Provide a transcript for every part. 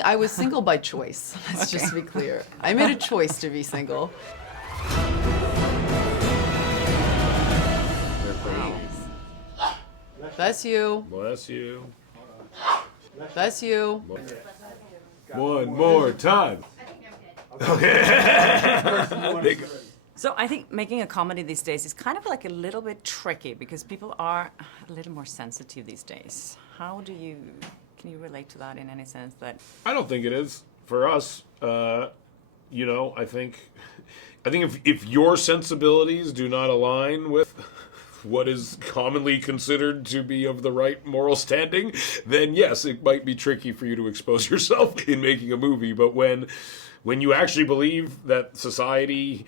I was single by choice. Let's just be clear. I made a choice to be single. Bless you. Bless you. Bless you. One more time. Okay. So I think making a comedy these days is kind of like a little bit tricky because people are a little more sensitive these days. Can you relate to that in any sense that? I don't think it is for us. I think if your sensibilities do not align with what is commonly considered to be of the right moral standing, then yes, it might be tricky for you to expose yourself in making a movie. But when you actually believe that society,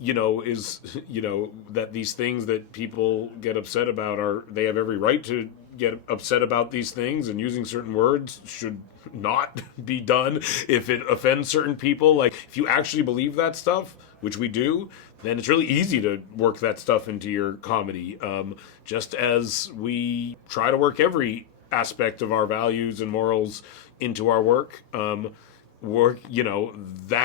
is, that these things that people get upset about they have every right to get upset about these things, and using certain words should not be done if it offends certain people. Like, if you actually believe that stuff, which we do, then it's really easy to work that stuff into your comedy. Just as we try to work every aspect of our values and morals into our work, that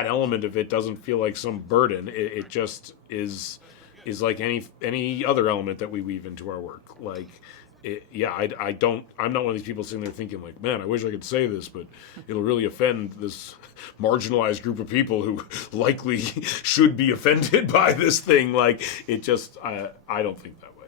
element of it doesn't feel like some burden. It just is like any other element that we weave into our work. Like, I'm not one of these people sitting there thinking like, man, I wish I could say this, but it'll really offend this marginalized group of people who likely should be offended by this thing. Like, it just, I don't think that way.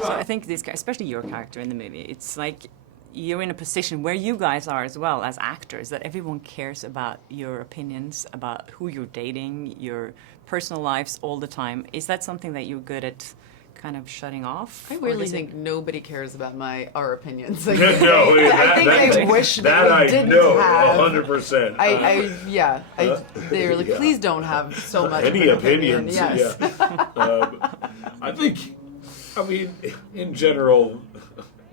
So I think this guy, especially your character in the movie, it's like you're in a position where you guys are as well as actors, that everyone cares about your opinions, about who you're dating, your personal lives all the time. Is that something that you're good at kind of shutting off? I really think nobody cares about our opinions. Like, No, I wish that we didn't have. 100%. They were like, please don't have so much Any of an opinion. opinions? Yes. I mean, in general,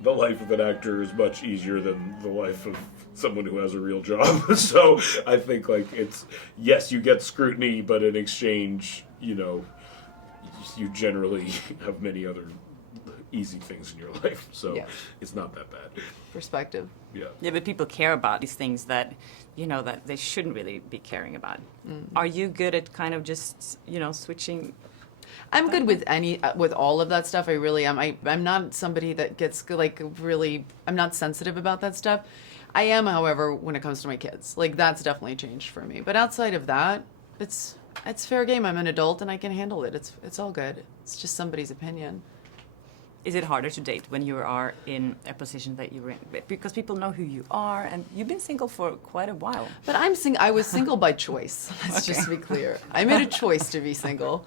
the life of an actor is much easier than the life of someone who has a real job. So I think, like, yes, you get scrutiny, but in exchange, you generally have many other easy things in your life. So it's not that bad. Perspective. Yeah. Yeah, but people care about these things that, that they shouldn't really be caring about. Are you good at kind of just, switching? I'm good with all of that stuff. I really am. I'm not somebody that gets I'm not sensitive about that stuff. I am, however, when it comes to my kids. Like, that's definitely changed for me. But outside of that, it's fair game. I'm an adult and I can handle it. It's all good. It's just somebody's opinion. Is it harder to date when you are in a position that you're in? Because people know who you are, and you've been single for quite a while. But I was single by choice. Let's just be clear. I made a choice to be single.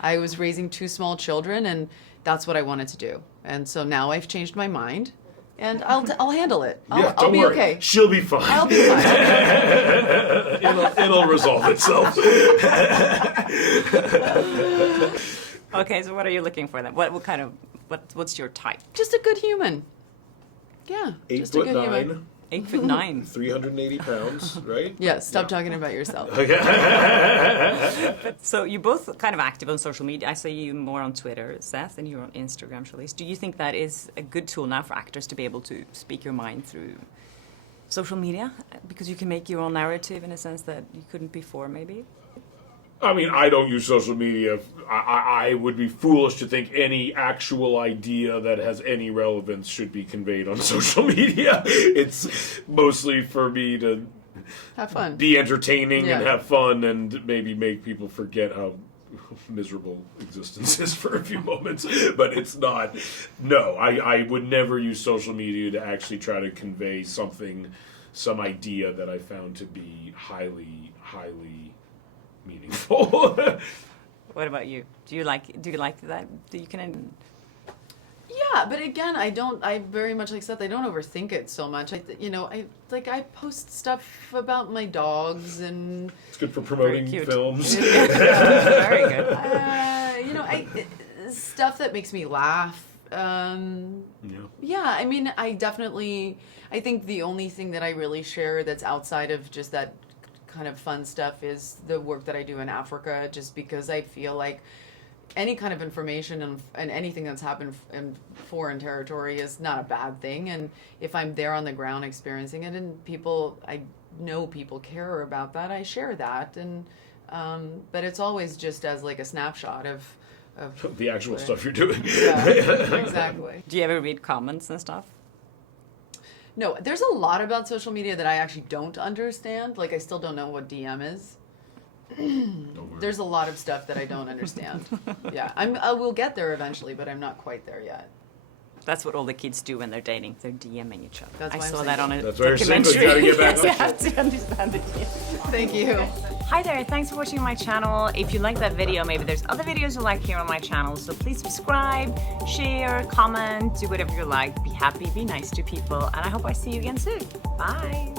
I was raising 2 small children, and that's what I wanted to do. And so now I've changed my mind, and I'll handle it. I'll be worry. okay. She'll be fine. I'll be fine. It'll resolve itself. Okay, so what are you looking for then? What's your type? Just a good human. Yeah, just a good 8'9", human. 8'9". 380 pounds, right? Yeah, stop talking about yourself. So you're both kind of active on social media. I see you more on Twitter, Seth, and you're on Instagram, Charlize. Do you think that is a good tool now for actors to be able to speak your mind through social media? Because you can make your own narrative in a sense that you couldn't before, maybe? I mean, I don't use social media. I would be foolish to think any actual idea that has any relevance should be conveyed on social media. It's mostly for me to Have fun. be entertaining and Yeah. have fun and maybe make people forget how miserable existence is for a few moments. But it's not. No, I would never use social media to actually try to convey some idea that I found to be highly meaningful. What about you? Do you like that? Yeah, but again, I very much like Seth, I don't overthink it so much. I post stuff about my dogs and... It's good for promoting films. Very good. Stuff that makes me laugh. Yeah, I mean, I think the only thing that I really share that's outside of just that kind of fun stuff is the work that I do in Africa, just because I feel like any kind of information and anything that's happened in foreign territory is not a bad thing. And if I'm there on the ground experiencing it, and I know people care about that, I share that. And but it's always just as like a snapshot of the actual stuff you're doing. Yeah, exactly. Do you ever read comments and stuff? No, there's a lot about social media that I actually don't understand. Like, I still don't know what DM is. There's a lot of stuff that I don't understand. Yeah, I will get there eventually, but I'm not quite there yet. That's what all the kids do when they're dating. They're DMing each other. That's I why I'm saw saying that on a That's why you're documentary. single, you gotta get back Yes, I up to have to understand the DM. Thank you. Hi there, thanks for watching my channel. If you like that video, maybe there's other videos you like here on my channel, so please subscribe, share, comment, do whatever you like. Be happy, be nice to people, and I hope I see you again soon. Bye.